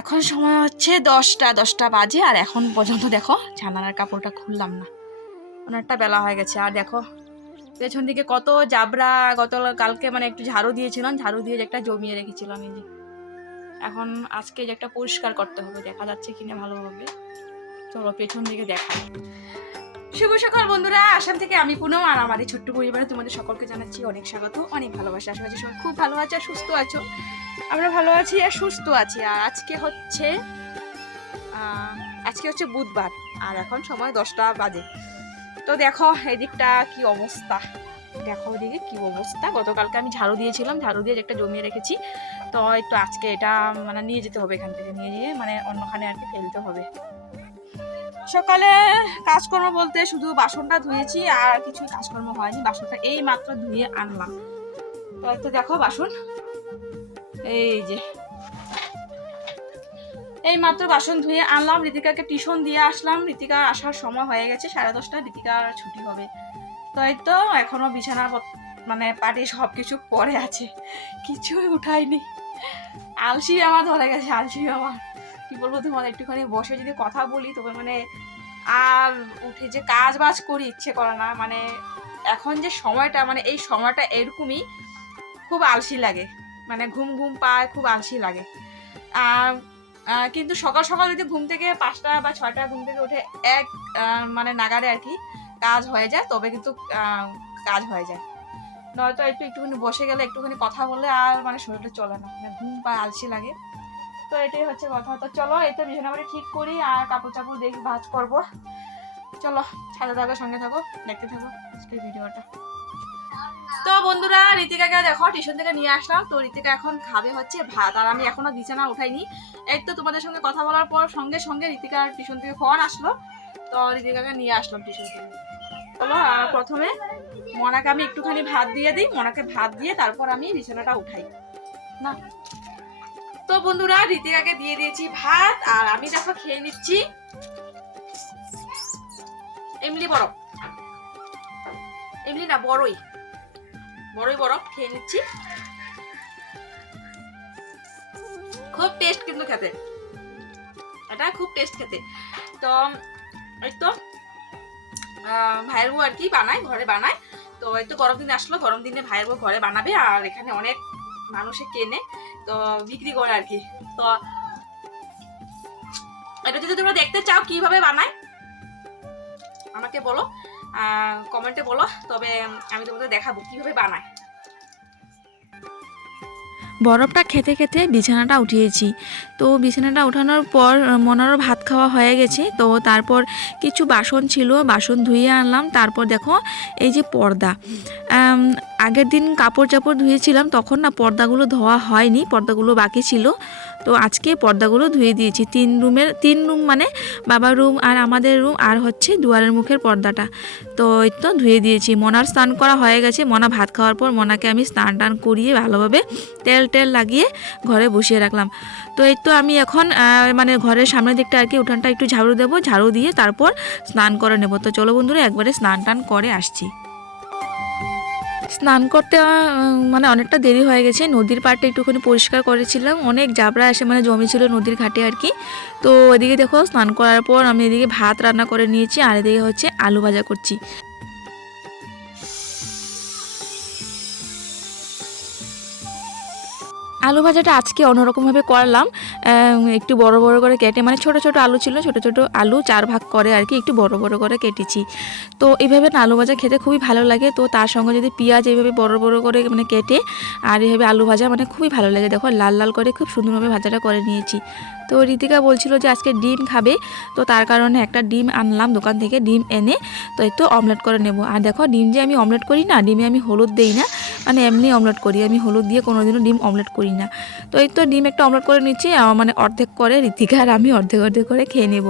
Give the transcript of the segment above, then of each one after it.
এখন সময় হচ্ছে দশটা দশটা বাজে আর এখন পর্যন্ত দেখো জানালার কাপড়টা খুললাম না। অনেকটা বেলা হয়ে গেছে আর দেখো পেছন দিকে কত জাবরা গত কালকে মানে একটু ঝাড়ু দিয়েছিলাম, ঝাড়ু দিয়ে যে একটা জমিয়ে রেখেছিলাম এই যে। এখন আজকে যে একটা পরিষ্কার করতে হবে, দেখা যাচ্ছে কিনা ভালোভাবে। চলো পেছন দিকে দেখা শুভ সকাল বন্ধুরা। আসাম থেকে আমি পুনম আর আমাদের ছোট্ট পরিবারে তোমাদের সকলকে জানাচ্ছি অনেক স্বাগত, অনেক ভালোবাসা। আশা করছি সবাই খুব ভালো আছো আর সুস্থ আছো। আমরা ভালো আছি আর সুস্থ আছি। আর আজকে হচ্ছে আজকে হচ্ছে বুধবার, আর এখন সময় দশটা বাজে। তো দেখো এদিকটা কি অবস্থা। দেখো ওদিকে কি অবস্থা। গতকালকে আমি ঝাড়ু দিয়েছিলাম, ঝাড়ু দিয়ে একটা জমিয়ে রেখেছি। তো একটু আজকে এটা মানে নিয়ে যেতে হবে এখান থেকে, নিয়ে গিয়ে মানে অন্যখানে আর কি ফেলতে হবে। সকালে কাজকর্ম বলতে শুধু বাসনটা ধুয়েছি আর কিছু কাজকর্ম হয়নি, বাসনটা এই মাত্র ধুয়ে আনলাম। তো দেখো বাসন। এই যে। এই মাত্র বাসন ধুয়ে আনলাম ঋতিকাকে টিউশন দিয়ে আসলাম। ঋতিকার আসার সময় হয়ে গেছে, সাড়ে দশটা ঋতিকার ছুটি হবে। তো এই তো এখনও বিছানার পত- মানে পাটি সব কিছু পরে আছে। কিছুই উঠাইনি। আলসি আমার ধরে গেছে, আলসি আমার কি বলব, তোমার একটুখানি বসে যদি কথা বলি তবে মানে আর উঠে যে কাজ বাজ করি, ইচ্ছে করে না। মানে এখন যে সময়টা মানে এই সময়টা এরকমই খুব আলসি লাগে। মানে ঘুম ঘুম পায়, খুব আলসি লাগে। আর কিন্তু সকাল সকাল যদি ঘুম থেকে পাঁচটা বা ছয়টা ঘুম থেকে উঠে এক মানে নাগারে আর কি কাজ হয়ে যায়, তবে কিন্তু কাজ হয়ে যায়। নয়তো একটু, একটুখানি বসে গেলে, একটুখানি কথা বলে আর মানে শরীরটা চলে না। মানে ঘুম পায়, আলসি লাগে। তো এটাই হচ্ছে কথা। তো চলো, এই তো বাড়ি ঠিক করি আর কাপড় চাপড় দেখি ভাজ করব। চলো, সাথে থাকো, সঙ্গে থাকো, দেখতে থাকো আজকের ভিডিওটা। তো বন্ধুরা, ঋতিকাকে দেখো, টিউশন থেকে নিয়ে আসলাম। তো ঋতিকা এখন খাবে হচ্ছে ভাত, আর আমি এখনও বিছানা উঠাইনি। এই তো তোমাদের সঙ্গে কথা বলার পর সঙ্গে সঙ্গে ঋতিকার টিউশন থেকে ফোন আসলো। তো ঋতিকাকে নিয়ে আসলাম টিউশন থেকে। চলো আর প্রথমে মনাকে আমি একটুখানি ভাত দিয়ে দিই। মনাকে ভাত দিয়ে তারপর আমি বিছানাটা উঠাই। না তো বন্ধুরা ঋতিকাকে দিয়ে দিয়েছি ভাত, আর আমি দেখো খেয়ে নিচ্ছি এমনি বরফ। এমনি না বড়ই বড়ই বরফ খেয়ে নিচ্ছি। খুব টেস্ট কিন্তু খেতে। এটা খুব টেস্ট খেতে। তো, এই তো ভাইয়ের বউ আর কি বানায়, ঘরে বানায়। তো, এই তো গরম দিন আসলো, গরম দিনে ভাইয়ের বউ ঘরে বানাবে, আর এখানে অনেক মানুষে কেনে। তো বিক্রি করে আর কি। তো এটা যদি তোমরা দেখতে চাও কীভাবে বানায়, আমাকে বলো কমেন্টে বলো, তবে আমি তোমাদের দেখাবো কীভাবে বানায়। বরফটা খেতে খেতে বিছানাটা উঠিয়েছি। তো বিছানাটা উঠানোর পর মনারও ভাত খাওয়া হয়ে গেছে। তো তারপর কিছু বাসন ছিল, বাসন ধুয়ে আনলাম। তারপর দেখো, এই যে পর্দা। আগের দিন কাপড় চাপড় ধুয়েছিলাম, তখন না পর্দাগুলো ধোয়া হয়নি, পর্দাগুলো বাকি ছিল। তো আজকে পর্দাগুলো ধুয়ে দিয়েছি। তিন রুমের, তিন রুম মানে বাবার রুম আর আমাদের রুম আর হচ্ছে দুয়ারের মুখের পর্দাটা। তো এই তো ধুয়ে দিয়েছি। মনার স্নান করা হয়ে গেছে। মনা ভাত খাওয়ার পর মনাকে আমি স্নান টান করিয়ে ভালোভাবে তেল টেল লাগিয়ে ঘরে বসিয়ে রাখলাম। তো এই তো আমি এখন মানে ঘরের সামনের দিকটা আর কি উঠানটা একটু ঝাড়ু দেবো। ঝাড়ু দিয়ে তারপর স্নান করে নেব। তো চলো বন্ধুরা, একবারে স্নান টান করে আসছি। স্নান করতে মানে অনেকটা দেরি হয়ে গেছে। নদীর পাড়টা একটুখানি পরিষ্কার করেছিলাম। অনেক জাবরা এসে মানে জমি ছিল নদীর ঘাটে আর কি। তো এদিকে দেখো, স্নান করার পর আমি এদিকে ভাত রান্না করে নিয়েছি, আর এদিকে হচ্ছে আলু ভাজা করছি। আলু ভাজাটা আজকে অন্যরকমভাবে করলাম। একটু বড় বড় করে কেটে মানে ছোট ছোট আলু ছিল, ছোট ছোট আলু চার ভাগ করে আর কি একটু বড় বড় করে কেটেছি। তো এইভাবে না আলু ভাজা খেতে খুবই ভালো লাগে, তো তার সঙ্গে যদি পেঁয়াজ এইভাবে বড় বড় করে মানে কেটে আর এইভাবে আলু ভাজা মানে খুবই ভালো লাগে। দেখো, লাল লাল করে খুব সুন্দরভাবে ভাজাটা করে নিয়েছি। তো ঋতিকা বলছিল যে আজকে ডিম খাবে, তো তার কারণে একটা ডিম আনলাম দোকান থেকে, ডিম এনে তো একটু অমলেট করে নেব। আর দেখো, ডিম যে আমি অমলেট করি না, ডিমে আমি হলুদ দেই না মানে এমনি অমলেট করি, আমি হলুদ দিয়ে কোনোদিনও ডিম অমলেট করি না। তো এই তো ডিম একটা অমলেট করে নিচ্ছি মানে অর্ধেক করে ঋতিকা আর আমি অর্ধেক অর্ধেক করে খেয়ে নেব।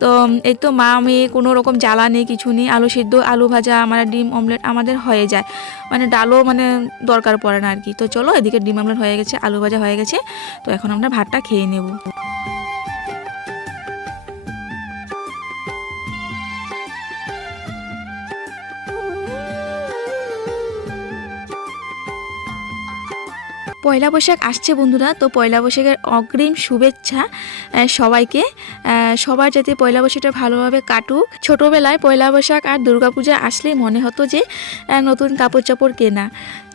তো এই তো মা মেয়ে কোনো রকম জ্বালা নেই, কিছু নেই, আলু সিদ্ধ, আলু ভাজা মানে ডিম অমলেট আমাদের হয়ে যায়। মানে ডালও মানে দরকার পড়ে না আর কি। তো চলো, এদিকে ডিম অমলেট হয়ে গেছে, আলু ভাজা হয়ে গেছে, তো এখন আমরা ভাতটা খেয়ে নেব। পয়লা বৈশাখ আসছে বন্ধুরা তো পয়লা বৈশাখের অগ্রিম শুভেচ্ছা সবাইকে সবার যাতে পয়লা বৈশাখটা ভালোভাবে কাটুক। ছোটোবেলায় পয়লা বৈশাখ আর দুর্গাপূজা আসলেই মনে হতো যে নতুন কাপড় চাপড় কেনা।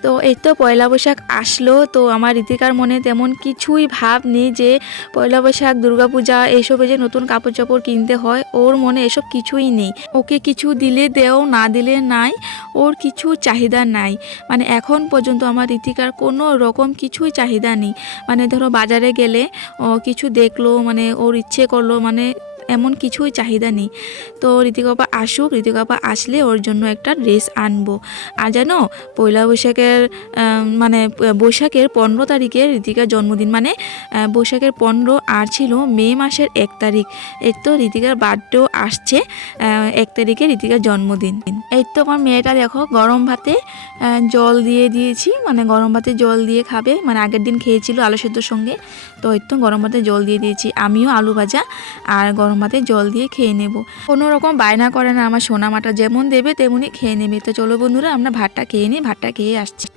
তো এই তো পয়লা বৈশাখ আসলো, তো আমার রীতিকার মনে তেমন কিছুই ভাব নেই যে, পয়লা বৈশাখ, দুর্গাপূজা এসবে যে নতুন কাপড় চাপড় কিনতে হয়, ওর মনে এসব কিছুই নেই। ওকে কিছু দিলে দেও, না দিলে নাই, ওর কিছু চাহিদা নাই। মানে এখন পর্যন্ত আমার রীতিকার কোনো রকম কিছুই চাহিদা নেই। মানে ধরো বাজারে গেলে কিছু দেখল মানে ওর ইচ্ছে করল মানে এমন কিছুই চাহিদা নেই। তো ঋতিকাপা আসুক, ঋতিকাপা আসলে ওর জন্য একটা ড্রেস আনব। আর জানো, পয়লা বৈশাখের মানে বৈশাখের পনেরো তারিখে ঋতিকার জন্মদিন। মানে বৈশাখের পনেরো আর ছিল মে মাসের এক তারিখ। এর তো ঋতিকার বার্থডেও আসছে এক তারিখে ঋতিকার জন্মদিন। এই তো আমার মেয়েটা দেখো, গরম ভাতে জল দিয়ে দিয়েছি। মানে গরম ভাতে জল দিয়ে খাবে। মানে আগের দিন খেয়েছিল আলু সেদ্ধর সঙ্গে। তো এই তো গরম ভাতে জল দিয়ে দিয়েছি। আমিও আলু ভাজা। আর গরম ভাতে জল দিয়ে খেয়ে নেব। কোনো রকম বায়না করে না, আমার সোনা মাটা যেমন দেবে তেমনই খেয়ে নেবে। তো চলো বন্ধুরা, আমরা ভাতটা খেয়ে নিই ভাতটা খেয়ে আসছি।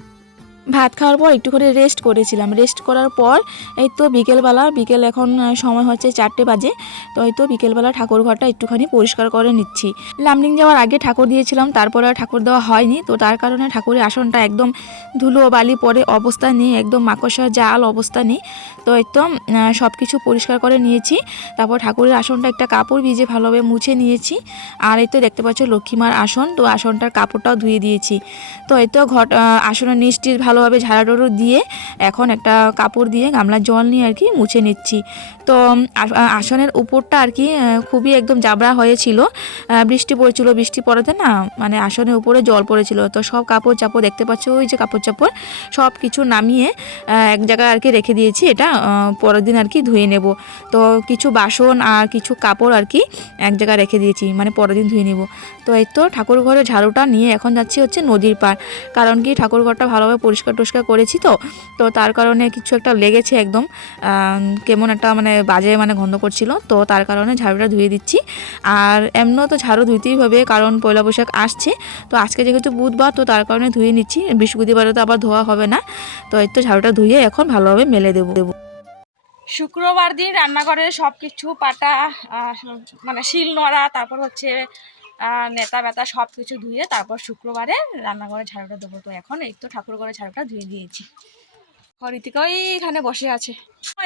ভাত খাওয়ার পর একটু করে রেস্ট করেছিলাম। রেস্ট করার পর এই তো বিকেলবেলা, বিকেল এখন সময় হচ্ছে চারটে বাজে। তো এই তো বিকেলবেলা ঠাকুর ঘরটা একটুখানি পরিষ্কার করে নিচ্ছি। লামডিং যাওয়ার আগে ঠাকুর দিয়েছিলাম, তারপরে ঠাকুর দেওয়া হয়নি। তো তার কারণে ঠাকুরের আসনটা একদম ধুলো বালি পরে অবস্থা নেই, একদম মাকড়সা জাল অবস্থা নেই। তো তো সব কিছু পরিষ্কার করে নিয়েছি। তারপর ঠাকুরের আসনটা একটা কাপড় ভিজে ভালোভাবে মুছে নিয়েছি। আর এই তো দেখতে পাচ্ছ লক্ষ্মীমার আসন, তো আসনটার কাপড়টাও ধুয়ে দিয়েছি। তো এই তো ঘট আসনের নিচটির ভালোভাবে ঝাড়াটোড়ো দিয়ে এখন একটা কাপড় দিয়ে গামলার জল নিয়ে আর কি মুছে নিচ্ছি। তো আসনের উপরটা আর কি খুবই একদম জাবড়া হয়েছিল। বৃষ্টি পড়েছিল, বৃষ্টি পড়াতে না মানে আসনের উপরে জল পড়েছিল। তো সব কাপড় চাপড় দেখতে পাচ্ছ, ওই যে কাপড় চাপড় সব কিছু নামিয়ে এক জায়গায় আর কি রেখে দিয়েছি। এটা পরের দিন আর কি ধুয়ে নেব। তো কিছু বাসন আর কিছু কাপড় আর কি এক জায়গায় রেখে দিয়েছি মানে পরের দিন ধুয়ে নেব। তো এই তো ঠাকুর ঘরে ঝাড়ুটা নিয়ে এখন যাচ্ছি হচ্ছে নদীর পার কারণ কি ঠাকুর ঘরটা ভালোভাবে পরিষ্কার টরিষ্কার করেছি তো তো তার কারণে কিছু একটা লেগেছে একদম কেমন একটা মানে বাজে মানে গন্ধ করছিল। তো তার কারণে ঝাড়ুটা ধুয়ে দিচ্ছি। আর এমনও তো ঝাড়ু ধুইতেই হবে, কারণ পয়লা বৈশাখ আসছে। তো আজকে যেহেতু বুধবার, তো তার কারণে ধুয়ে নিচ্ছি। বৃহস্পতিবারে তো আবার ধোয়া হবে না। তো এই তো ঝাড়ুটা ধুয়ে এখন ভালোভাবে মেলে দেবো দেবো। শুক্রবার দিন রান্নাঘরে সব কিছু পাটা মানে শিল নোড়া তারপর হচ্ছে নেতা বেতা সব কিছু ধুয়ে তারপর শুক্রবারে রান্নাঘরে ঝাড়ুটা দেবো। তো এখন এই তো ঠাকুর ঘরে ঝাড়ুটা ধুয়ে দিয়েছি। হরিতিকা ওই এখানে বসে আছে।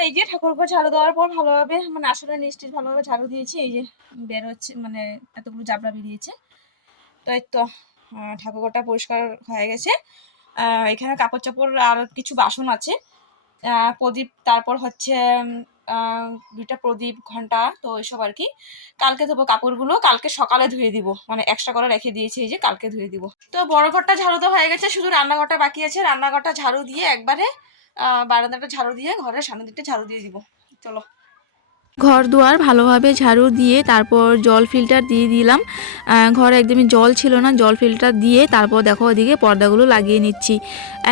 এই যে ঠাকুর ঘর ঝাড়ু দেওয়ার পর ভালোভাবে মানে আসলে নিশ্চিত ভালোভাবে ঝাড়ু দিয়েছি এই যে বের হচ্ছে মানে এতগুলো জাবড়া বেরিয়েছে। তো এই তো আহ, ঠাকুর ঘরটা পরিষ্কার হয়ে গেছে। এখানে কাপড় চাপড় আর কিছু বাসন আছে। প্রদীপ, তারপর হচ্ছে দুইটা প্রদীপ ঘণ্টা, তো এসব আর কি। কালকে ধোবো কাপড়গুলো, কালকে সকালে ধুয়ে দিব। মানে এক্সট্রা করে রেখে দিয়েছি, এই যে কালকে ধুয়ে দিব। তো বড় ঘরটা ঝাড়ু তো হয়ে গেছে, শুধু রান্নাঘরটা বাকি আছে। রান্নাঘরটা ঝাড়ু দিয়ে একবারে বারান্দাটা ঝাড়ু দিয়ে, ঘরের সামনে দিকটা ঝাড়ু দিয়ে দিব। চলো। ঘর দুয়ার ভালোভাবে ঝাড়ু দিয়ে তারপর জল ফিল্টার দিয়ে দিলাম। ঘরে একদমই জল ছিল না, জল ফিল্টার দিয়ে তারপর দেখো ওদিকে পর্দাগুলো লাগিয়ে নিচ্ছি।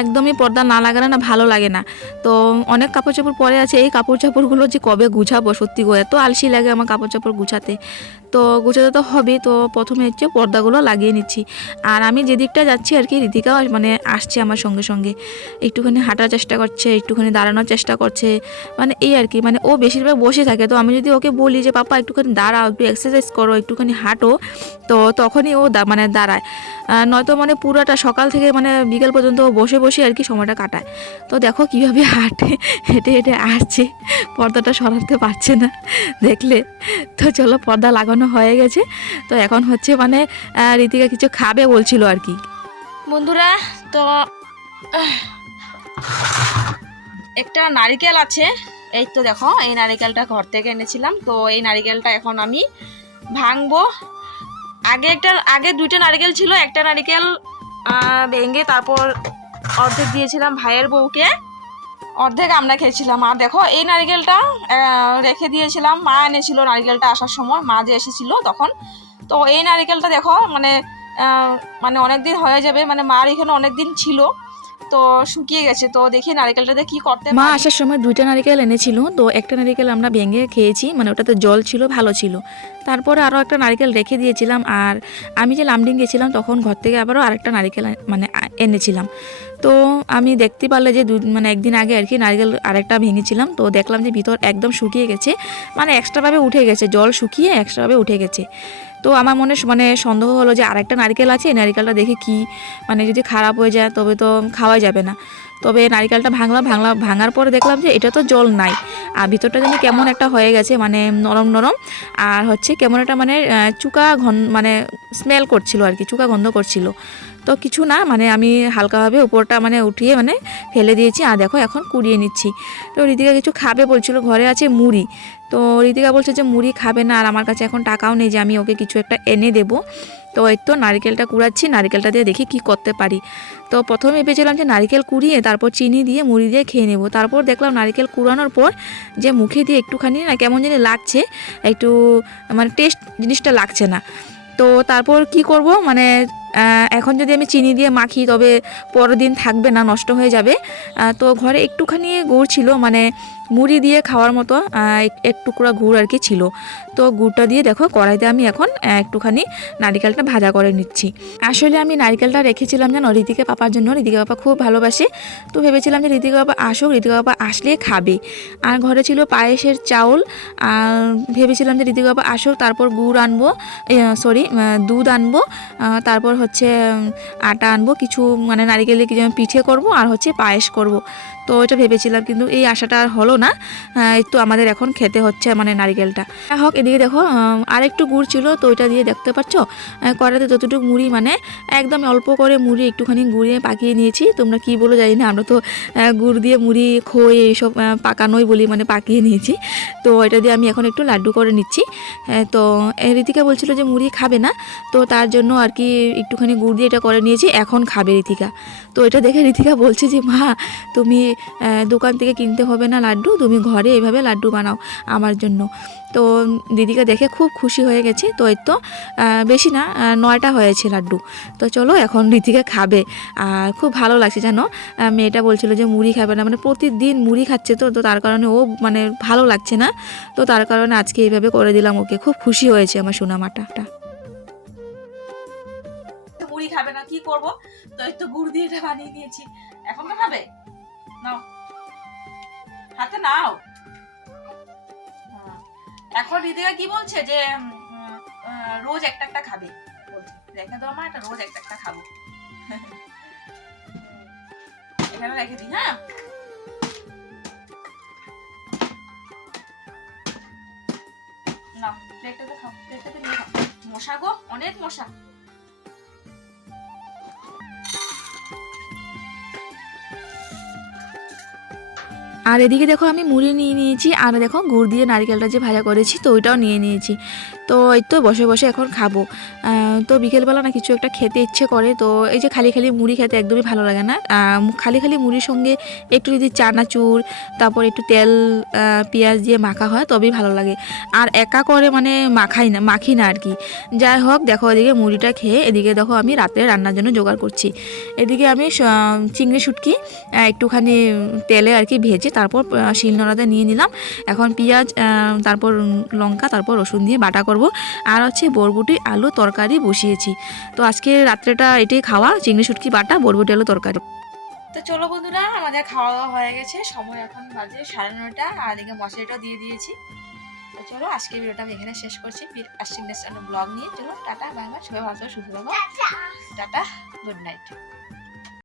একদমই পর্দা না লাগালে না ভালো লাগে না। তো অনেক কাপড় চাপড় পরে আছে, এই কাপড় চাপড়গুলো যে কবে গুছাবো সত্যি করে, এত আলসি লাগে আমার কাপড় চাপড় গুছাতে। তো গুছাতে তো হবে, তো প্রথমে হচ্ছে পর্দাগুলো লাগিয়ে নিচ্ছি। আর আমি যেদিকটা যাচ্ছি আর কি, রীতিকাও মানে আসছে আমার সঙ্গে সঙ্গে। একটুখানি হাঁটার চেষ্টা করছে, একটুখানি দাঁড়ানোর চেষ্টা করছে। মানে এই আর কি মানে ও বেশিরভাগ বসে থাকে, তো আমি যদি ওকে বলি যে, পাপা, একটুখানি দাঁড়াও, একটু এক্সারসাইজ করো, একটুখানি হাঁটো। তো তখনই ও মানে দাঁড়ায়। নয়তো মানে পুরোটা সকাল থেকে মানে বিকেল পর্যন্ত বসে বসে আর কি সময়টা কাটায়। তো দেখো কীভাবে হাঁটে, হেঁটে হেঁটে আসছে পর্দাটা সরাতে পারছে না দেখলে। তো চলো, পর্দা লাগানো হয়ে গেছে। তো এখন হচ্ছে মানে রীতিকা কিছু খাবে বলছিল আর কি। বন্ধুরা, তো একটা নারিকেল আছে। এই তো দেখো, এই নারিকেলটা ঘর থেকে এনেছিলাম। তো এই নারিকেলটা এখন আমি ভাঙবো। আগে একটা, আগে দুইটা নারিকেল ছিল, একটা নারিকেল ভেঙে তারপর অর্ধেক দিয়েছিলাম ভাইয়ের বউকে। অর্ধেক আমরা খেয়েছিলাম। আর দেখো, এই নারিকেলটা রেখে দিয়েছিলাম। মা এনেছিল নারিকেলটা আসার সময়, মা যে এসেছিল তখন। তো এই নারিকেলটা দেখো মানে মানে অনেক দিন হয়ে যাবে মানে মার এখানে অনেক দিন ছিল। তো শুকিয়ে গেছে তো দেখি নারকেলটাতে কি করতে মা আসার সময় দুইটা নারিকেল এনেছিল তো একটা নারিকেল আমরা ভেঙে খেয়েছি মানে ওটাতে জল ছিল ভালো ছিল। তারপরে আরও একটা নারিকেল রেখে দিয়েছিলাম আর আমি যে লামডিং গেছিলাম তখন ঘর থেকে আবারও আরেকটা নারিকেল মানে এনেছিলাম। তো আমি দেখতে পারলে যে দুই মানে একদিন আগে আর কি নারিকেল আরেকটা ভেঙেছিলাম তো দেখলাম যে ভিতর একদম শুকিয়ে গেছে মানে এক্সট্রাভাবে উঠে গেছে জল শুকিয়ে এক্সট্রাভাবে উঠে গেছে। তো আমার মনে মানে সন্দেহ হলো যে আরেকটা নারিকেল আছে, এই নারকেলটা দেখে কি মানে যদি খারাপ হয়ে যায় তবে তো খাওয়া যাবে না। তবে নারিকেলটা ভাঙলাম ভাঙলাম, ভাঙার পরে দেখলাম যে এটা তো জল নাই। আর ভিতরটা যেন কেমন একটা হয়ে গেছে মানে নরম নরম। আর হচ্ছে কেমন একটা মানে চুকা ঘন মানে স্মেল করছিল আর কি, চুকা গন্ধ করছিল। তো কিছু না মানে আমি হালকাভাবে উপরটা মানে উঠিয়ে মানে ফেলে দিয়েছি। আর দেখো এখন কুড়িয়ে নিচ্ছি। তো ঋতিকা কিছু খাবে বলছিল, ঘরে আছে মুড়ি। তো ঋতিকা বলছে যে মুড়ি খাবে না, আর আমার কাছে এখন টাকাও নেই যে আমি ওকে কিছু একটা এনে দেবো। তো এই তো নারকেলটা কুড়াচ্ছি, নারকেলটা দিয়ে দেখি কি করতে পারি। তো প্রথমে ভেবেছিলাম যে নারকেল কুড়িয়ে তারপর চিনি দিয়ে মুড়ি দিয়ে খেয়ে নেব। তারপর দেখলাম নারকেল কুড়ানোর পর যে মুখে দিয়ে একটুখানি না কেমন জানি লাগছে, একটু মানে টেস্ট জিনিসটা লাগছে না। তো তারপর কি করব মানে এখন যদি আমি চিনি দিয়ে মাখি, তবে পরের দিন থাকবে না, নষ্ট হয়ে যাবে। তো ঘরে একটুখানি গুড় ছিল মানে মুড়ি দিয়ে খাওয়ার মতো এক- টুকরা গুড় আর কি ছিল। তো গুড়টা দিয়ে দেখো, কড়াইতে আমি এখন একটুখানি নারিকেলটা ভাজা করে নিচ্ছি। আসলে আমি নারিকেলটা রেখেছিলাম যেন ঋতিকা পাপার জন্য। ঋতিকা পাপা খুব ভালোবাসে। তো ভেবেছিলাম যে ঋতিকা পাপা আসুক ঋতিকা পাপা আসলে খাবে। আর ঘরে ছিল পায়েসের চাউল। আর ভেবেছিলাম যে ঋতিকা পাপা আসুক, তারপর গুড় আনব সরি দুধ আনব। তারপর হচ্ছে আটা আনব, কিছু মানে নারিকেলের কিছু পিঠে করব, আর হচ্ছে পায়েস করব। তো এটা ভেবেছিলাম কিন্তু এই আশাটা আর হলো না। একটু আমাদের এখন খেতে হচ্ছে মানে নারিকেলটা। হোক এদিকে দেখো আর একটু গুড় ছিল তো ওইটা দিয়ে দেখতে পাচ্ছ কড়াইতে যতটুকু মুড়ি মানে একদম অল্প করে মুড়ি একটুখানি গুঁড়িয়ে পাকিয়ে নিয়েছি। তোমরা কি বলো জানি না আমরা তো গুড় দিয়ে মুড়ি খই এইসব পাকানোই বলি মানে পাকিয়ে নিয়েছি। তো এটা দিয়ে আমি এখন একটু লাড্ডু করে নিচ্ছি। তো এ, ঋতিকা বলছিল যে মুড়ি খাবে না তো তার জন্য আর কি একটুখানি গুড় দিয়ে এটা করে নিয়েছি এখন খাবে ঋতিকা। তো এটা দেখে ঋতিকা বলছে যে মা তুমি দোকান থেকে কিনতে হবে না লাড্ডু, তুমি ঘরে এভাবে লাড্ডু বানাও আমার জন্য। তো দিদিকে দেখে খুব খুশি হয়ে গেছে। তো এই তো বেশি না নয়টা হয়েছে লাড্ডু। তো চলো এখন ঋতিকা খাবে। আর খুব ভালো লাগছে জানো মেয়েটা বলছিল যে মুড়ি খাবে না। মানে প্রতিদিন মুড়ি খাচ্ছে তো তো তার কারণে ও মানে ভালো লাগছে না। তো তার কারণে আজকে এইভাবে করে দিলাম ওকে। খুব খুশি হয়েছে আমার সোনামাটা তো মুড়ি খাবে না, কি করব? তো তো গুড় দিয়ে এটা বানিয়ে নিয়েছি এখন তো খাবে? নাও। হাতে নাও। হ্যাঁ। এখন রিদিকা কি বলছে যে রোজ একটা একটা খাবে? বলছে। রেখে দাও মা এটা রোজ একটা একটা খাব। এখানে রেখে দিই হ্যাঁ। না প্লেটটাতে খাও প্লেটটাতে নিয়ে খাও। মশা গো, অনেক মশা। আর এদিকে দেখো আমি মুড়ি নিয়ে নিয়েছি, আর দেখো গুড় দিয়ে নারকেলটা যে ভাজা করেছি, তো ওইটাও নিয়ে নিয়েছি। তো এই তো বসে বসে এখন খাব। তো বিকেলবেলা না কিছু একটা খেতে ইচ্ছে করে, তো এই যে খালি খালি মুড়ি খেতে একদমই ভালো লাগে না। খালি খালি মুড়ির সঙ্গে একটু যদি চানাচুর, তারপর একটু তেল পেঁয়াজ দিয়ে মাখা হয়, তবেই ভালো লাগে। আর একা করে মানে মাখাই না, মাখি না আর কি। যাই হোক, দেখো এদিকে মুড়িটা খেয়ে, এদিকে দেখো আমি রাতে রান্নার জন্য জোগাড় করছি। এদিকে আমি চিংড়ি শুটকি একটুখানি তেলে আর কি ভেজে তারপর শিলনোড়াতে নিয়ে নিলাম। এখন পেঁয়াজ তারপর লঙ্কা তারপর রসুন দিয়ে বাটা করব। আর হচ্ছে বরবটি আলু তরকারি বসিয়েছি। তো আজকে রাত্রেটা এটাই খাওয়া চিংড়ি শুটকি বাটা বরবটি আলু তরকারি। তো চলো বন্ধুরা আমাদের খাওয়া দাওয়া হয়ে গেছে। সময় এখন বাজে সাড়ে নয়টা। আর এদিকে মশলাটাও দিয়ে দিয়েছি। তো চলো আজকে ভিডিওটা আমি এখানে শেষ করছি। ফির আসছি নেক্সট ব্লগ নিয়ে। চলো টাটা বাই বাই সবাই ভালো সুস্থ থাকো। টাটা। Good night